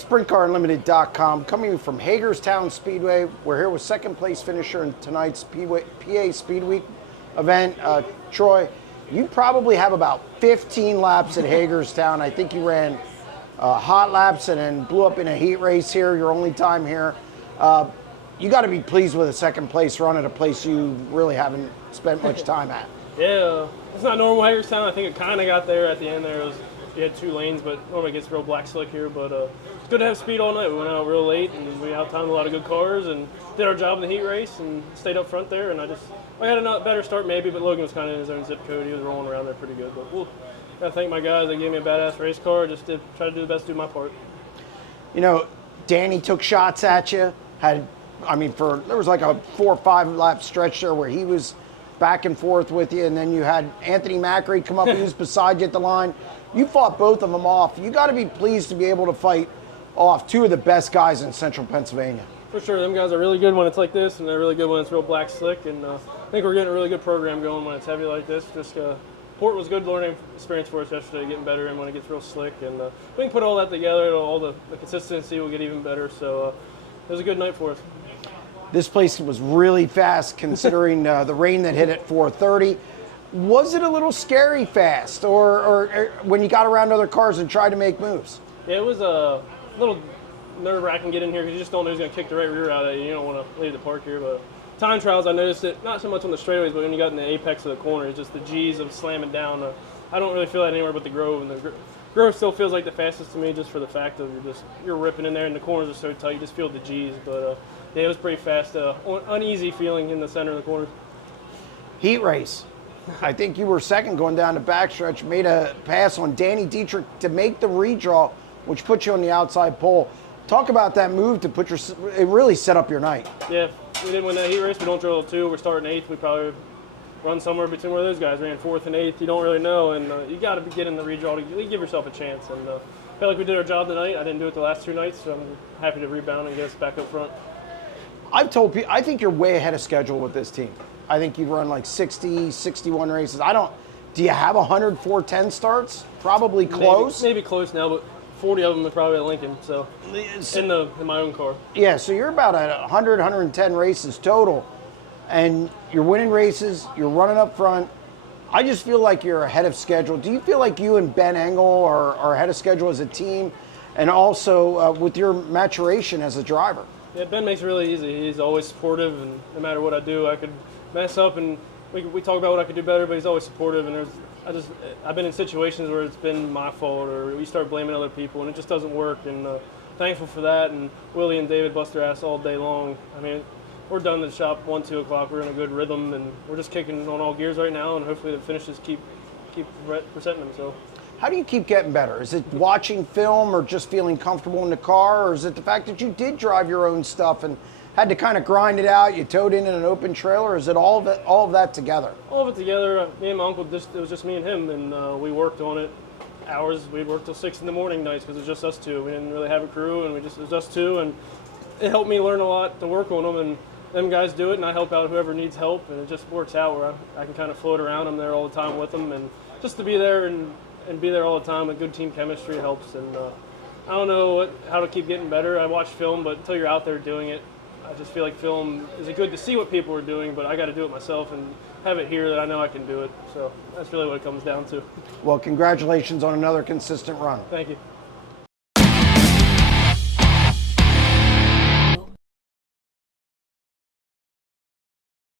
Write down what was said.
SprintCarUnlimited.com, coming from Hagerstown Speedway. We're here with second place finisher in tonight's PA Speedweek event. Troy, you probably have about 15 laps at Hagerstown. I think you ran hot laps and then blew up in a heat race here, your only time here. You got to be pleased with a second place run at a place you really haven't spent much time at. Yeah, it's not normal Hagerstown. I think it kind of got there at the end there. You had two lanes, but normally it gets real black slick here. But it's good to have speed all night. We went out real late, and we out-timed a lot of good cars and did our job in the heat race and stayed up front there. And I had a better start maybe, but Logan was kind of in his own zip code. He was rolling around there pretty good. But I gotta thank my guys. They gave me a badass race car. Just to try to do the best, do my part. You know, Danny took shots at you. There was like a 4 or 5 lap stretch there where he was back and forth with you, and then you had Anthony Macri come up and he was beside you at the line. You fought both of them off. You got to be pleased to be able to fight off two of the best guys in Central Pennsylvania. For sure, them guys are really good when it's like this, and they're really good when it's real black slick. And I think we're getting a really good program going when it's heavy like this. Port was good learning experience for us yesterday, getting better, and when it gets real slick. And we can put all that together, all the consistency will get even better. So it was a good night for us. This place was really fast considering the rain that hit at 4:30. Was it a little scary fast, or when you got around other cars and tried to make moves? Yeah, it was a little nerve-wracking getting here because you just don't know who's going to kick the right rear out at you. You don't want to leave the park here, but time trials, I noticed it, not so much on the straightaways, but when you got in the apex of the corner, it's just the G's of slamming down. I don't really feel that anywhere but the Grove, and the Grove still feels like the fastest to me just for the fact of you're ripping in there, and the corners are so tight, you just feel the G's, but yeah, it was pretty fast. Uneasy feeling in the center of the corner. Heat race. I think you were second going down the backstretch, made a pass on Danny Dietrich to make the redraw, which put you on the outside pole. Talk about that move to it really set up your night. Yeah, we didn't win that heat race. We don't drill 2. We're starting 8th. We probably run somewhere between where those guys ran 4th and 8th. You don't really know, and you got to get in the redraw to give yourself a chance. And I feel like we did our job tonight. I didn't do it the last 2 nights, so I'm happy to rebound and get us back up front. I've told people, I think you're way ahead of schedule with this team. I think you've run like 60, 61 races. Do you have 100 410 starts? Probably close. Maybe close now, but 40 of them are probably at Lincoln, so in my own car. Yeah, so you're about at 100, 110 races total, and you're winning races, you're running up front. I just feel like you're ahead of schedule. Do you feel like you and Ben Engel are ahead of schedule as a team, and also with your maturation as a driver? Yeah, Ben makes it really easy. He's always supportive, and no matter what I do, I could mess up, and we talk about what I could do better, but he's always supportive, and I've been in situations where it's been my fault, or we start blaming other people, and it just doesn't work, and thankful for that, and Willie and David bust their ass all day long. I mean, we're done at the shop 1, 2 o'clock, we're in a good rhythm, and we're just kicking on all gears right now, and hopefully the finishes keep presenting themselves. How do you keep getting better? Is it watching film or just feeling comfortable in the car, or is it the fact that you did drive your own stuff and had to kind of grind it out, you towed in an open trailer? Is it all of that together? All of it together. Me and my uncle, it was just me and him, and we worked on it hours. We'd work till 6 in the morning nights because it was just us two. We didn't really have a crew, and it was us two, and it helped me learn a lot to work on them, and them guys do it, and I help out whoever needs help, and it just works out where I can kind of float around. I'm there all the time with them, and just to be there and be there all the time with good team chemistry helps. And I don't know how to keep getting better. I watch film, but until you're out there doing it, I just feel like film is good to see what people are doing, but I got to do it myself and have it here that I know I can do it. So that's really what it comes down to. Well, congratulations on another consistent run. Thank you.